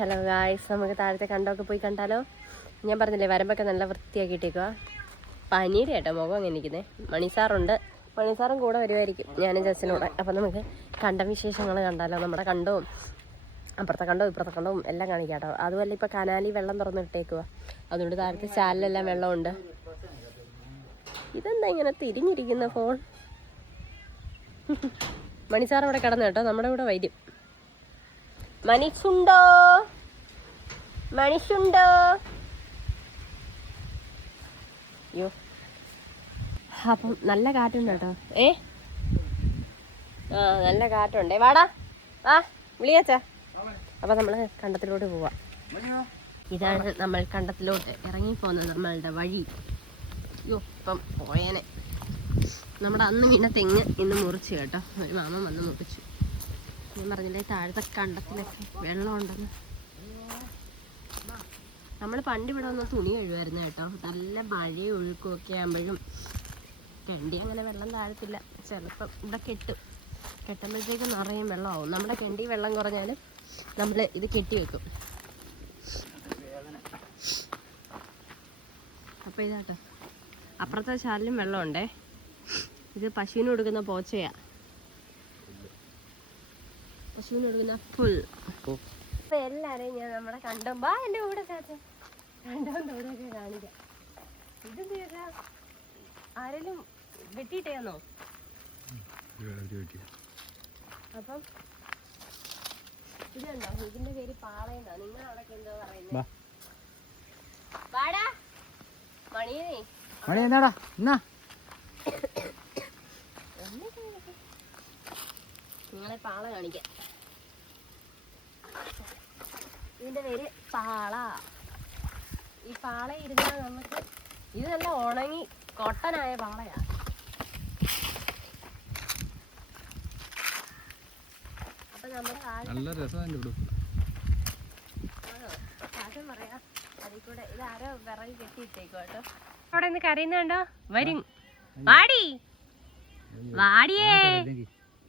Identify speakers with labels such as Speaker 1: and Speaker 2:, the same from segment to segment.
Speaker 1: Hello guys നമുക്ക് താഴത്തെ കണ്ടൊക്കെ പോയി കണ്ടാലോ? ഞാൻ പറഞ്ഞില്ലേ വരമ്പൊക്കെ നല്ല വൃത്തിയാക്കിയിട്ടേക്കുക പനിയുടെ കേട്ടോ മുഖം അങ്ങനെ ഇരിക്കുന്നത് മണിസാറുണ്ട്. മണിസാറും കൂടെ വരുമായിരിക്കും ഞാനും ജസ്സിനൂടെ അപ്പം നമുക്ക് കണ്ട വിശേഷങ്ങൾ കണ്ടാലോ? നമ്മുടെ കണ്ടവും അപ്പുറത്തെ കണ്ടോ ഇപ്പുറത്തെ കണ്ടവും എല്ലാം കാണിക്കാം കേട്ടോ. അതുമല്ല കനാലി വെള്ളം തുറന്നിട്ടേക്കുക അതുകൊണ്ട് താഴത്തെ ചാലിലെല്ലാം വെള്ളമുണ്ട്. ഇതെന്താ ഇങ്ങനെ തിരിഞ്ഞിരിക്കുന്ന ഫോൺ മണിസാർ അവിടെ കിടന്നു കേട്ടോ നമ്മുടെ കൂടെ വരും മണിച്ചുണ്ടോ? മനുഷ്യുണ്ടോ അയ്യോ. അപ്പം നല്ല കാറ്റുണ്ട് കേട്ടോ. ഏ? ആ നല്ല കാറ്റുണ്ടേ. വാടാ. ആ വിളിയാച്ചാ. അപ്പം നമ്മൾ കണ്ടത്തിലോട്ട് പോവാം. ഇതാണ് നമ്മൾ കണ്ടത്തിലോട്ട് ഇറങ്ങിപ്പോകുന്നത് നമ്മളുടെ വഴി. അയ്യോ ഇപ്പം പോയേനെ. നമ്മുടെ അന്ന് വീണ തെങ്ങ് ഇന്ന് മുറിച്ച് കേട്ടോ. ഒരു മാമ വന്ന് മുറിച്ചു. ഞാൻ പറഞ്ഞില്ലേ? താഴത്തെ കണ്ടത്തിലൊക്കെ വെള്ളമുണ്ടെന്ന്. നമ്മൾ പണ്ട് ഇവിടെ വന്ന് തുണി കഴുകുമായിരുന്നു കേട്ടോ. നല്ല മഴയും ഒഴുക്കും ഒക്കെ ആകുമ്പോഴും കെണ്ടി അങ്ങനെ വെള്ളം താഴത്തില്ല. ചിലപ്പം ഇവിടെ കെട്ടും. കെട്ടുമ്പോഴത്തേക്ക് നിറയും വെള്ളമാവും. നമ്മുടെ കെണ്ടി വെള്ളം കുറഞ്ഞാലും നമ്മൾ ഇത് കെട്ടി വെക്കും. അപ്പോൾ ഇതാട്ടോ. അപ്പുറത്തെ ശാലിലും വെള്ളമുണ്ടേ. ഇത് പശുവിന് കൊടുക്കുന്ന പോച്ചയാ. പശുവിന് കൊടുക്കുന്ന പുൽ അപ്പൊ എല്ലാരെയും ഞാൻ നമ്മുടെ കണ്ടുമ്പോ എന്റെ കൂടെ ചാച്ച കണ്ടോണ്ട് ഇവിടെയൊക്കെ കാണിക്കാം. ഇതെന്ത് ചെയ്താ? ആരെങ്കിലും വെട്ടിയിട്ടേന്നോ? അപ്പം ഇതുണ്ടോ ഇതിന്റെ പേര് പാളയെന്നാ. നിങ്ങൾ അവിടെ എന്തോ പറയുന്നത് പാടാ മണിയേ.
Speaker 2: മണി എന്നാടാ? എന്നാ?
Speaker 1: നിങ്ങളെ പാള കാണിക്കാം. ഇതിന്റെ പേര് പാള. ഈ പാള ഇരുന്നാൽ നമുക്ക് ഇത് നല്ല ഉണങ്ങി കൊട്ടനായ പാളയാ. അപ്പൊ നമ്മുടെ ആൾ
Speaker 2: നല്ല രസമാണ്
Speaker 1: ആണോ? പറയാ. അതിൽ കൂടെ ഇത് ആരോ വിറകി കെട്ടിയിട്ടേക്കോ കേട്ടോ. അവിടെ നിന്ന് കരയുന്നുണ്ടോ വരും. വാടി. വാടിയേ.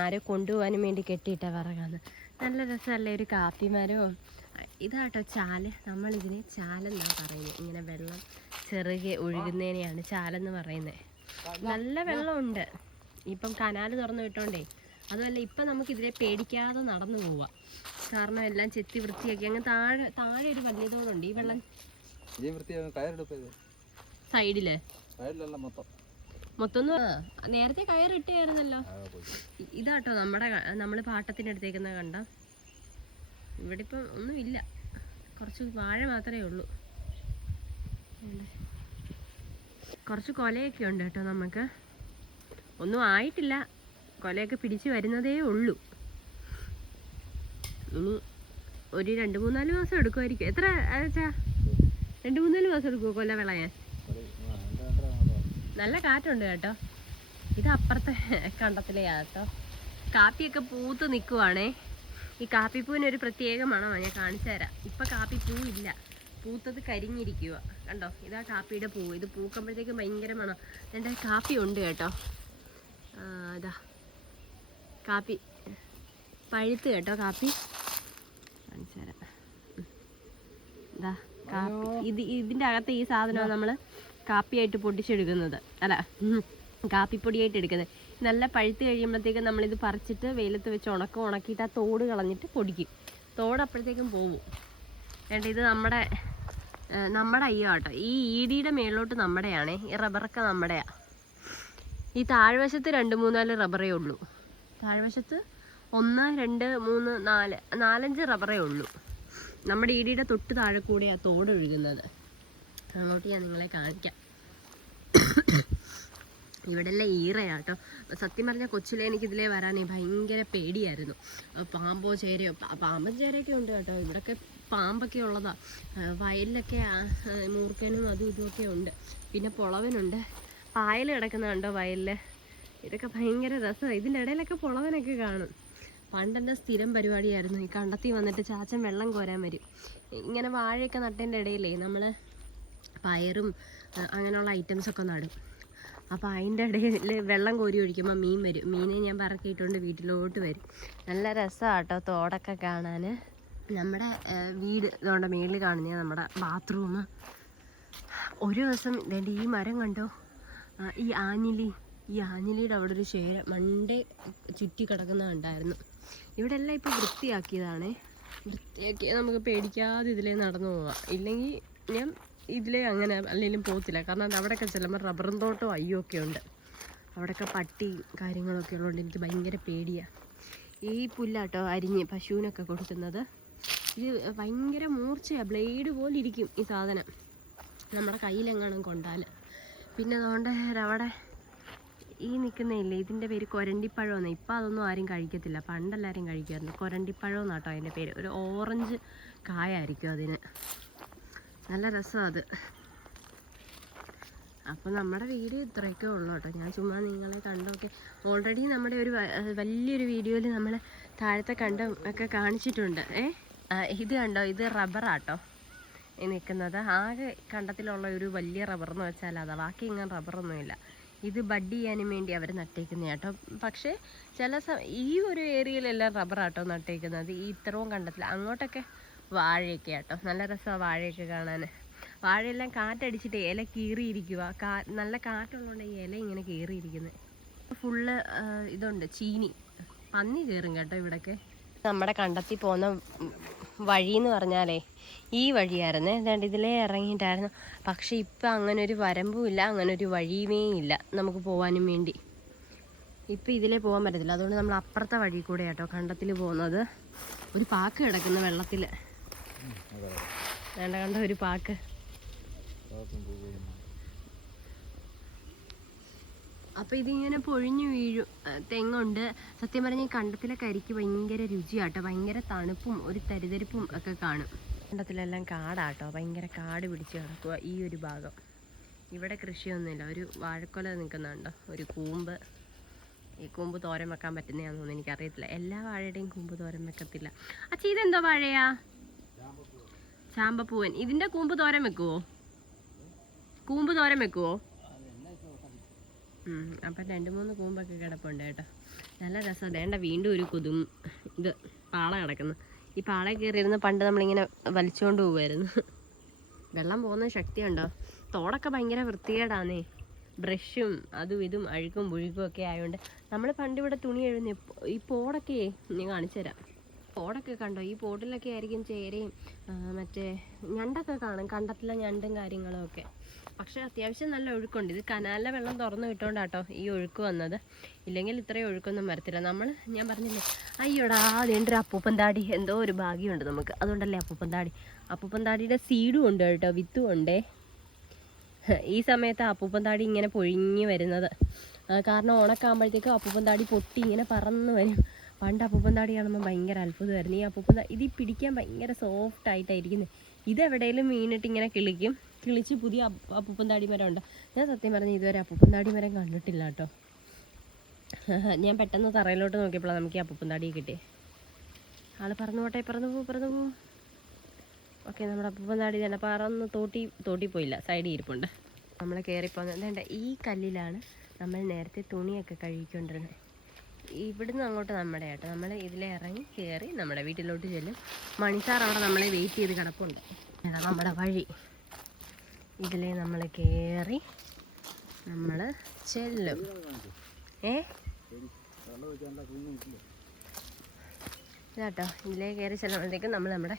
Speaker 1: ആരോ കൊണ്ടുപോകാനും വേണ്ടി കെട്ടിയിട്ട വിറകാണ് നല്ല രസമല്ലേ? ഒരു കാപ്പിമരവും ഇതാട്ടോ ചാൽ. നമ്മളിതിനെ ചാലെന്നാണ് പറയുന്നത്. ഇങ്ങനെ വെള്ളം ചെറുകെ ഒഴുകുന്നതിനെയാണ് ചാലെന്ന് പറയുന്നത്. നല്ല വെള്ളമുണ്ട്. ഇപ്പം കനാൽ തുറന്നു വിട്ടോണ്ടേ അതുമല്ല ഇപ്പം നമുക്കിതിനെ പേടിക്കാതെ നടന്നു പോവാം. കാരണം എല്ലാം ചെത്തി വൃത്തിയാക്കി. അങ്ങ് താഴെ താഴെ ഒരു വലിയ തോടുണ്ട് ഈ വെള്ളം
Speaker 2: സൈഡിൽ. മൊത്തം.
Speaker 1: നേരത്തെ കയറിട്ടായിരുന്നല്ലോ ഇതാട്ടോ നമ്മുടെ നമ്മൾ പാട്ടത്തിന് എടുത്തേക്കുന്ന കണ്ട. ഇവിടെ ഇപ്പം ഒന്നുമില്ല. കുറച്ച് വാഴ മാത്രമേ ഉള്ളൂ. കുറച്ച് കൊലയൊക്കെ ഉണ്ട് കേട്ടോ നമുക്ക്. ഒന്നും ആയിട്ടില്ല. കൊലയൊക്കെ പിടിച്ച് വരുന്നതേ ഉള്ളൂ. ഇനി ഒരു രണ്ട് മൂന്നാൽ മാസം എടുക്കുമായിരിക്കും. എത്ര അച്ഛാ രണ്ട് മൂന്നാൽ മാസം എടുക്കുമോ കൊല വിളയാൻ? നല്ല കാറ്റുണ്ട് കേട്ടോ. ഇത് അപ്പുറത്തെ കണ്ടത്തിലെയാട്ടോ കാപ്പിയൊക്കെ പൂത്ത് നിൽക്കുവാണേ ഈ കാപ്പിപ്പൂവിന് ഒരു പ്രത്യേക മണമാണ് ഞാൻ കാണിച്ചു തരാം. ഇപ്പം കാപ്പിപ്പൂ ഇല്ല. പൂത്തത് കരിഞ്ഞിരിക്കുക കണ്ടോ? ഇതാ കാപ്പിയുടെ പൂ. ഇത് പൂക്കുമ്പോഴത്തേക്ക് ഭയങ്കര മണം. എന്റെ കാപ്പി ഉണ്ട് കേട്ടോ. അതാ ഇതാ. കാപ്പി. പഴുത്ത് കേട്ടോ കാപ്പി. കാണിച്ചു തരാം. ഇതാ കാപ്പി. ഇത് ഇതിന്റെ അകത്ത് ഈ സാധനമാണ് നമ്മൾ കാപ്പിയായിട്ട് പൊടിച്ചെടുക്കുന്നത് അല്ല കാപ്പിപ്പൊടിയായിട്ട് എടുക്കുന്നത്. നല്ല പഴുത്ത് കഴിയുമ്പോഴത്തേക്കും നമ്മളിത് പറിച്ചിട്ട് വെയിലത്ത് വെച്ച് ഉണക്കും ഉണക്കിയിട്ട് ആ തോട് കളഞ്ഞിട്ട് പൊടിക്കും. തോട് അപ്പോഴത്തേക്കും പോവും. വേണ്ട ഇത് നമ്മുടെ നമ്മുടെ അയ്യോ കേട്ടോ ഈ ഈടിയുടെ മേളിലോട്ട് നമ്മുടെയാണേ. ഈ റബ്ബറൊക്കെ നമ്മുടെയാ. ഈ താഴ്വശത്ത് രണ്ട് മൂന്നാൽ റബ്ബറേ ഉള്ളൂ. താഴ്വശത്ത് ഒന്ന് രണ്ട് മൂന്ന് നാല് നാലഞ്ച് റബ്ബറേ ഉള്ളൂ. നമ്മുടെ ഈടിയുടെ തൊട്ട് താഴെ കൂടെയാണ് തോട് ഒഴുകുന്നത് അങ്ങോട്ട് ഞാൻ നിങ്ങളെ കാണിക്കാം. ഇവിടെ എല്ലാം ഈറയാട്ടോ. സത്യം പറഞ്ഞാൽ കൊച്ചിലെ എനിക്ക് ഇതിലെ വരാനേ ഭയങ്കര പേടിയായിരുന്നു. പാമ്പോ ചേരയോ? പാമ്പും ചേരയൊക്കെ ഉണ്ട് കേട്ടോ. ഇവിടെയൊക്കെ പാമ്പൊക്കെ ഉള്ളതാ. വയലിലൊക്കെ മൂർക്കനും അതും ഇതുമൊക്കെ ഉണ്ട്. പിന്നെ പുളവനുണ്ട്. പായൽ കിടക്കുന്നുണ്ടോ വയലിൽ ഇതൊക്കെ ഭയങ്കര രസമാണ് ഇതിന്റെ ഇടയിലൊക്കെ പുളവനൊക്കെ കാണും. പണ്ടെന്റെ സ്ഥിരം പരിപാടിയായിരുന്നു. ഈ കണ്ടത്തിൽ വന്നിട്ട് ചാച്ചൻ വെള്ളം കോരാൻ വരും. ഇങ്ങനെ വാഴയൊക്കെ നട്ടതിന്റെ ഇടയിലേ നമ്മൾ പയറും അങ്ങനെയുള്ള ഐറ്റംസൊക്കെ നടും. അപ്പോൾ അതിന്റെ ഇടയിൽ വെള്ളം കോരി ഒഴിക്കുമ്പോൾ മീൻ വരും. മീനെ ഞാൻ പറക്കിയിട്ടുണ്ട് വീട്ടിലോട്ട് വരും. നല്ല രസമാണ് കേട്ടോ തോടൊക്കെ കാണാൻ നമ്മുടെ വീട് ഇതുകൊണ്ട് മേളിൽ കാണുന്ന നമ്മുടെ ബാത്റൂം. ഒരു ദിവസം ഇതേണ്ട ഈ മരം കണ്ടോ? ഈ ആഞ്ഞിലി. ഈ ആഞ്ഞിലിയുടെ അവിടെ ഒരു ശേര മണ്ടേ ചുറ്റി കിടക്കുന്ന കണ്ടായിരുന്നു. ഇവിടെ എല്ലാം ഇപ്പോൾ വൃത്തിയാക്കിയതാണേ. വൃത്തിയാക്കിയാൽ നമുക്ക് പേടിക്കാതെ ഇതിലേ നടന്നു പോവാം. ഇല്ലെങ്കിൽ ഞാൻ ഇതിലേ അങ്ങനെ അല്ലെങ്കിലും പോകത്തില്ല. കാരണം അവിടെയൊക്കെ ചെല്ലുമ്പോൾ റബ്ബറും തോട്ടവും അയ്യോ ഒക്കെ ഉണ്ട്. അവിടെയൊക്കെ പട്ടി കാര്യങ്ങളൊക്കെ ഉള്ളതുകൊണ്ട് എനിക്ക് ഭയങ്കര പേടിയാണ് ഈ പുല്ലാട്ടോ അരിഞ്ഞ് പശുവിനൊക്കെ കൊടുക്കുന്നത്. ഇത് ഭയങ്കര മൂർച്ചയാണ് ബ്ലേഡ് പോലെ ഇരിക്കും ഈ സാധനം. നമ്മുടെ കയ്യിലെങ്ങാനും കൊണ്ടാൽ പിന്നെ അതുകൊണ്ട് അവിടെ ഈ നിൽക്കുന്നില്ലേ ഇതിന്റെ പേര് കൊരണ്ടിപ്പഴമെന്ന്. ഇപ്പം അതൊന്നും ആരും കഴിക്കത്തില്ല. പണ്ടെല്ലാവരും കഴിക്കുമായിരുന്നു. കൊരണ്ടിപ്പഴം എന്നാട്ടോ അതിന്റെ പേര്. ഒരു ഓറഞ്ച് കായായിരിക്കും അതിന്. നല്ല രസമാണ് അത്. അപ്പോൾ നമ്മുടെ വീഡിയോ ഇത്രയൊക്കെ ഉള്ളൂ കേട്ടോ. ഞാൻ ചുമ്മാ നിങ്ങളെ കണ്ടൊക്കെ ഓൾറെഡി നമ്മുടെ ഒരു വലിയൊരു വീഡിയോയിൽ നമ്മൾ താഴത്തെ കണ്ടം ഒക്കെ കാണിച്ചിട്ടുണ്ട്. ഏ? ഇത് കണ്ടോ? ഇത് റബ്ബറാട്ടോ ഈ നിൽക്കുന്നത് ആകെ കണ്ടത്തിലുള്ള ഒരു വലിയ റബ്ബർ എന്ന് വെച്ചാൽ അതാ. ബാക്കി ഇങ്ങനെ റബ്ബറൊന്നുമില്ല ഇത് ബഡ് ചെയ്യാനും വേണ്ടി അവർ നട്ടേക്കുന്നത് കേട്ടോ. പക്ഷേ ചില ഈ ഒരു ഏരിയയിലെല്ലാം റബ്ബറാട്ടോ നട്ടേക്കുന്നത്. ഈ ഇത്രയും കണ്ടത്തില്ല അങ്ങോട്ടൊക്കെ വാഴയൊക്കെ ആട്ടോ. നല്ല രസമാണ് വാഴയൊക്കെ കാണാൻ വാഴയെല്ലാം കാറ്റടിച്ചിട്ട് ഇല കീറിയിരിക്കുക നല്ല കാറ്റുള്ളതുകൊണ്ട് ഈ ഇല ഇങ്ങനെ കീറിയിരിക്കുന്നത് ഫുള്ള് ഇതുണ്ട് ചീനി. പന്നി കയറും കേട്ടോ ഇവിടൊക്കെ. നമ്മുടെ കണ്ടെത്തി പോകുന്ന വഴി എന്ന് പറഞ്ഞാലേ ഈ വഴിയായിരുന്നു. ഏതാണ്ട് ഇതിലേ ഇറങ്ങിയിട്ടായിരുന്നു. പക്ഷെ ഇപ്പം അങ്ങനെ ഒരു വരമ്പും ഇല്ല അങ്ങനെ ഒരു വഴിയുമേ ഇല്ല നമുക്ക് പോകാനും വേണ്ടി. ഇപ്പം ഇതിലേ പോകാൻ പറ്റത്തില്ല. അതുകൊണ്ട് നമ്മൾ അപ്പുറത്തെ വഴി കൂടെ കേട്ടോ കണ്ടത്തിൽ പോകുന്നത്. ഒരു പാക്ക് കിടക്കുന്ന വെള്ളത്തിൽ വേണ്ട കണ്ട ഒരു പാക്ക്. അപ്പൊ ഇതിങ്ങനെ പൊഴിഞ്ഞു വീഴും. തെങ്ങുണ്ട്. സത്യം പറഞ്ഞ ഈ കണ്ടത്തിലെ കരിക്ക് ഭയങ്കര രുചിയാട്ടോ. ഭയങ്കര തണുപ്പും ഒരു തരിതരിപ്പും ഒക്കെ കാണും. കണ്ടത്തിലെല്ലാം കാടാട്ടോ. ഭയങ്കര കാട് പിടിച്ച് കിടക്കുക ഈ ഒരു ഭാഗം. ഇവിടെ കൃഷിയൊന്നുമില്ല. ഒരു വാഴക്കൊല നിൽക്കുന്നുണ്ടോ? ഒരു കൂമ്പ്. ഈ കൂമ്പ് തോരൻ വെക്കാൻ പറ്റുന്നതാണെന്നൊന്നും എനിക്കറിയത്തില്ല. എല്ലാ വാഴയുടെയും കൂമ്പ് തോരൻ വെക്കത്തില്ല. അച്ഛ ഇതെന്തോ വാഴയാ? ചാമ്പപ്പൂവൻ. ഇതിന്റെ കൂമ്പ് തോരൻ വെക്കുവോ? കൂമ്പ് തോരൻ വെക്കുവോ? ഉം, അപ്പം രണ്ട് മൂന്ന് കൂമ്പൊക്കെ കിടപ്പുണ്ട് കേട്ടോ. നല്ല രസം. വേണ്ട വീണ്ടും ഒരു കൊതും. ഇത് പാള കിടക്കുന്നു. ഈ പാള കയറിയിരുന്ന് പണ്ട് നമ്മളിങ്ങനെ വലിച്ചുകൊണ്ട് പോകുമായിരുന്നു വെള്ളം പോകുന്ന ശക്തിയുണ്ടോ? തോടൊക്കെ ഭയങ്കര വൃത്തികേടാന്നേ. ബ്രഷും അതും ഇതും അഴുക്കും പുഴുക്കും ഒക്കെ ആയതുകൊണ്ട് നമ്മൾ പണ്ട് ഇവിടെ തുണി എഴുതുന്ന ഈ പോടൊക്കെ ഞാൻ കാണിച്ചു തരാം പോടൊക്കെ കണ്ടോ? ഈ പോട്ടിലൊക്കെ ആയിരിക്കും ചേരയും മറ്റേ ഞണ്ടൊക്കെ കാണും കണ്ടത്തിലെ ഞണ്ടും കാര്യങ്ങളും ഒക്കെ. പക്ഷെ അത്യാവശ്യം നല്ല ഒഴുക്കുണ്ട്. ഇത് കനാലിലെ വെള്ളം തുറന്നു വിട്ടോണ്ടാട്ടോ ഈ ഒഴുക്ക് വന്നത്. ഇല്ലെങ്കിൽ ഇത്രയും ഒഴുക്കൊന്നും വരത്തില്ല. നമ്മൾ ഞാൻ പറഞ്ഞില്ലേ അയ്യോടാ അതേണ്ട അപ്പൂപ്പൻ താടി. എന്തോ ഒരു ഭാഗ്യമുണ്ട് നമുക്ക്. അതുകൊണ്ടല്ലേ അപ്പൂപ്പൻ താടി. അപ്പൂപ്പൻ താടിയുടെ സീഡും ഉണ്ട് കേട്ടോ വിത്തും ഉണ്ടേ. ഈ സമയത്ത് അപ്പൂപ്പൻ താടി ഇങ്ങനെ പൊഴിഞ്ഞ് വരുന്നത്. കാരണം ഉണക്കാകുമ്പോഴത്തേക്കും അപ്പൂപ്പൻ താടി പൊട്ടി ഇങ്ങനെ പറന്ന് വരും. പണ്ട് അപ്പൂപ്പൻ താടി കാണുമ്പോൾ ഭയങ്കര അത്ഭുതമായിരുന്നു. ഈ അപ്പൂപ്പൻ താടി ഇത് പിടിക്കാൻ ഭയങ്കര സോഫ്റ്റ് ആയിട്ടായിരിക്കുന്നത് ഇത് എവിടെയെങ്കിലും വീണിട്ട് ഇങ്ങനെ കിളിക്കും. കിളിച്ച് പുതിയ അപ്പൂപ്പന്താടി മരം ഉണ്ട് ഞാൻ സത്യം പറഞ്ഞ ഇതുവരെ അപ്പൂപ്പൻ താടി മരം കണ്ടിട്ടില്ല കേട്ടോ. ഞാൻ പെട്ടെന്ന് തറയിലോട്ട് നോക്കിയപ്പോഴാണ് നമുക്ക് ഈ അപ്പൂപ്പൻ താടി കിട്ടിയേ. ആൾ പറന്നു പോട്ടെ പറന്നു പോ പറന്നു പോ. ഓക്കെ നമ്മുടെ അപ്പൂപ്പൻ താടി തന്നെ പറന്ന് തോട്ടി തോട്ടി പോയില്ല. സൈഡിൽ ഇരിപ്പുണ്ട്. നമ്മൾ കയറിപ്പോകുന്നത് വേണ്ട ഈ കല്ലിലാണ് നമ്മൾ നേരത്തെ തുണിയൊക്കെ കഴുകിക്കൊണ്ടിരുന്നത് ഇവിടുന്ന് അങ്ങോട്ട് നമ്മുടെ കേട്ടോ നമ്മൾ ഇതിലെ ഇറങ്ങി കയറി നമ്മുടെ വീട്ടിലോട്ട് ചെല്ലും. മണിസാർ അവിടെ നമ്മളെ വെയിറ്റ് ചെയ്ത് കിടപ്പുണ്ട്. ഇതാ നമ്മുടെ വഴി. ഇതിലേ നമ്മൾ കയറി നമ്മൾ ചെല്ലും. ഏ? ഇതാട്ടോ. ഇതിലേ കയറി ചെല്ലുമ്പോഴത്തേക്കും നമ്മൾ നമ്മുടെ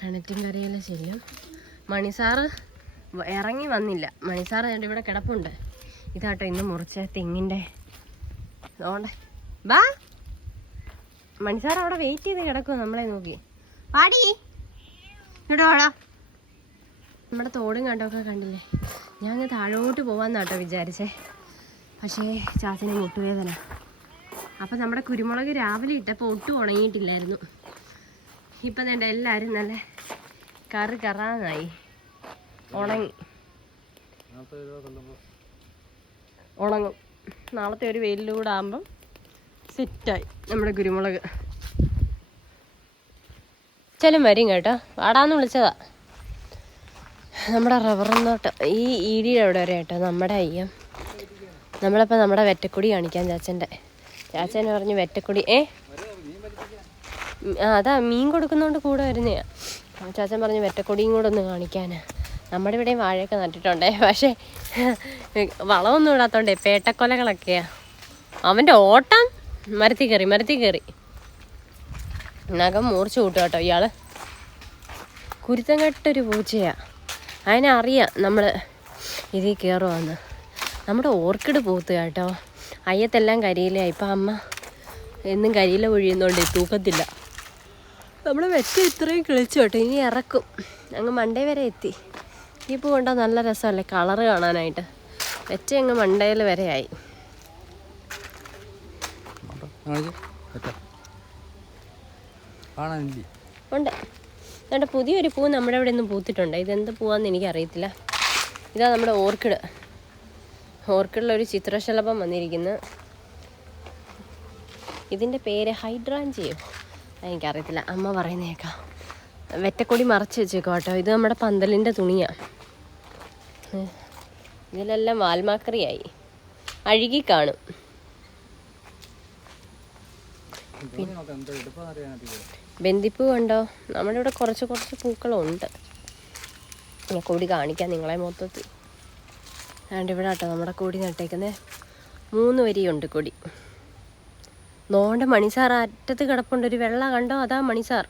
Speaker 1: കിണറ്റിൻകരയിൽ ചെല്ലും. മണിസാറ് ഇറങ്ങി വന്നില്ല. മണിസാറ് ഇവിടെ കിടപ്പുണ്ട്. ഇതാട്ടോ ഇന്ന് മുറിച്ച തെങ്ങിന്റെ. അതുകൊണ്ട് ബാ മണിസാർ അവിടെ വെയിറ്റ് ചെയ്ത് കിടക്കും നമ്മളെ നോക്കി. പാടി ഇവിടെ വാടാ. നമ്മുടെ തോടും കണ്ടൊക്കെ കണ്ടില്ലേ? ഞാൻ അങ്ങ് താഴോട്ട് പോവാന്നാട്ടോ വിചാരിച്ചേ. പക്ഷേ ചാച്ചന് മുട്ടുവേദന. അപ്പം നമ്മുടെ കുരുമുളക് രാവിലെ ഇട്ടപ്പോൾ ഒട്ടും ഉണങ്ങിയിട്ടില്ലായിരുന്നു. ഇപ്പം വേണ്ട എല്ലാവരും നല്ല കറി കറാന്നായി. ഉണങ്ങി. ഉണങ്ങും. നാളത്തെ ഒരു വെയിലിലൂടെ ആകുമ്പം സെറ്റായി. നമ്മുടെ കുരുമുളക്. ചെലും വരും കേട്ടോ. വാടാന്ന് വിളിച്ചതാ. നമ്മുടെ റബ്ബറും തോട്ടം. ഈ ഈടിയുടെ അവിടെ വരെ കേട്ടോ നമ്മുടെ അയ്യം. നമ്മളിപ്പോൾ നമ്മുടെ വെറ്റക്കുടി കാണിക്കാം ചാച്ചന്റെ. ചാച്ചൻ പറഞ്ഞു വെറ്റക്കുടി. ഏ? അതാ മീൻ കൊടുക്കുന്നതുകൊണ്ട് കൂടെ അപ്പോൾ ചാച്ചൻ പറഞ്ഞു വെറ്റക്കൊടിയും കൂടെ ഒന്ന് കാണിക്കാൻ നമ്മുടെ ഇവിടെയും വാഴയൊക്കെ നട്ടിട്ടുണ്ടേ. പക്ഷേ വളമൊന്നും ഇടാത്തോണ്ടേ പേട്ടക്കൊലകളൊക്കെയാ. അവന്റെ ഓട്ടം മരത്തിൽ കയറി മരത്തിൽ കയറി. നഖം മൂർച്ച കൂട്ടും കേട്ടോ ഇയാൾ. കുരുത്തം കെട്ടൊരു പൂച്ചയാ. അതിനെ അറിയാം നമ്മൾ ഇതിൽ കയറുമെന്ന് നമ്മുടെ ഓർക്കിഡ് പൂത്ത് കേട്ടോ. അയ്യത്തെല്ലാം കരിയില ഇപ്പം അമ്മ എന്നും കരിയില ഒഴിയുന്നോണ്ട് തൂക്കത്തില്ല. നമ്മൾ വെച്ച ഇത്രയും കിളിച്ചു കേട്ടോ ഇനി ഇറക്കും. അങ്ങ് മണ്ടേ വരെ എത്തി. ഈ പൂ കണ്ടാൽ നല്ല രസമല്ലേ കളറ് കാണാനായിട്ട്. വെച്ച അങ്ങ് മണ്ടയിൽ വരെ ആയി
Speaker 2: മൊത്തം കാണിച്ച് പറ്റാ കാണാനില്ലേ
Speaker 1: ഉണ്ട്. പുതിയൊരു പൂ നമ്മുടെ ഇവിടെ ഒന്നും പൂത്തിട്ടുണ്ട്. ഇതെന്ത് പൂവാന്ന് എനിക്കറിയത്തില്ല. ഇതാ നമ്മുടെ ഓർക്കിഡ്. ഓർക്കിഡിലൊരു ചിത്രശലഭം വന്നിരിക്കുന്നു. ഇതിന്റെ പേര് ഹൈഡ്രാഞ്ചിയോ? എനിക്കറിയത്തില്ല. അമ്മ പറയുന്നേക്കാം. വെറ്റക്കൊടി മറച്ച് വെച്ചേക്കോ കേട്ടോ. ഇത് നമ്മുടെ പന്തലിന്റെ തുണിയാണ് ഇതിലെല്ലാം വാൽമാക്രിയായി. അഴുകി കാണും
Speaker 2: നോക്കാം എന്താ എടുപ്പാന്ന് അറിയാനായിട്ട്
Speaker 1: ബന്ദിപ്പൂ ഉണ്ടോ നമ്മുടെ ഇവിടെ കുറച്ച് കുറച്ച് പൂക്കളുണ്ട്. കൂടി കാണിക്കാം നിങ്ങളെ മൊത്തത്തിൽ. അതുകൊണ്ട് ഇവിടെ കേട്ടോ നമ്മുടെ കൂടി നട്ടേക്കുന്നത് മൂന്ന് വരിയുണ്ട് കൊടി. നോണ്ട മണിസാർ അറ്റത്ത് കിടപ്പുണ്ട്. ഒരു വെള്ള കണ്ടോ? അതാ മണിസാർ.